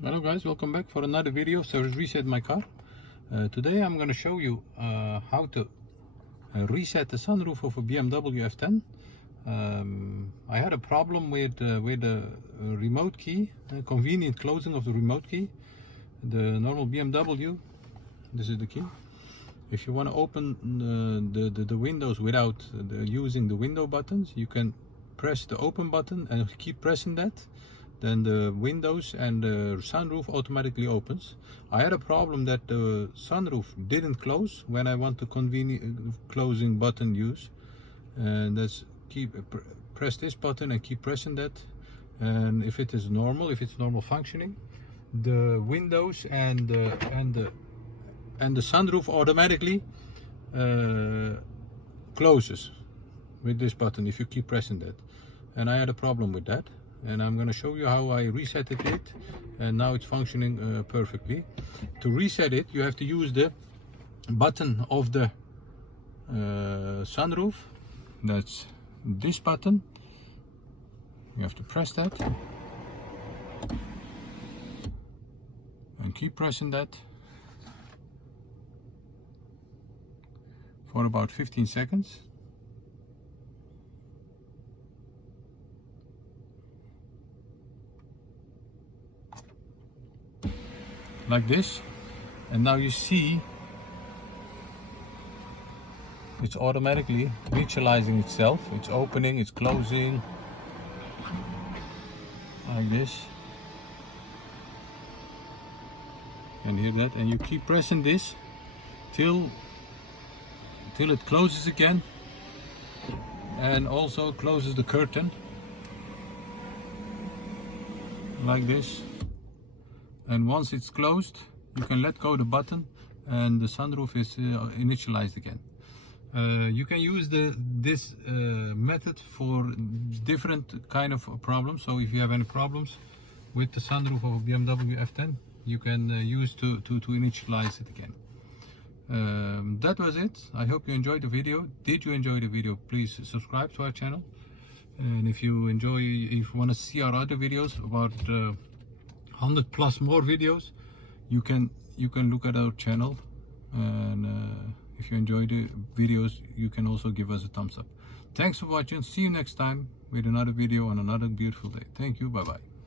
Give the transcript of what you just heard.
Hello guys, welcome back for another video. So I reset my car. Today I'm going to show you how to reset the sunroof of a BMW F10. I had a problem with the remote key, convenient closing of the remote key. The normal BMW, this is the key. If you want to open the windows without using the window buttons, you can press the open button and keep pressing that. Then the windows and the sunroof automatically opens. I had a problem that the sunroof didn't close when I want the convenient closing button use, and that's press this button and keep pressing that, and if it's normal functioning, the windows and the sunroof automatically closes with this button if you keep pressing that. And I had a problem with that, and I'm going to show you how I reset it, and now it's functioning perfectly. To reset it, you have to use the button of the sunroof. That's this button. You have to press that and keep pressing that for about 15 seconds. Like this, and now you see it's automatically initializing itself. It's opening, it's closing, like this. You can hear that, and you keep pressing this till it closes again, and also closes the curtain like this. And once it's closed, you can let go the button and the sunroof is initialized again. You can use this method for different kind of problems. So if you have any problems with the sunroof of a BMW F10, you can use to initialize it again. That was it. I hope you enjoyed the video. Did you enjoy the video? Please subscribe to our channel. And if you want to see our other videos about 100 plus more videos, you can look at our channel, and if you enjoy the videos, you can also give us a thumbs up. Thanks for watching. See you next time with another video on another beautiful day. Thank you. Bye bye.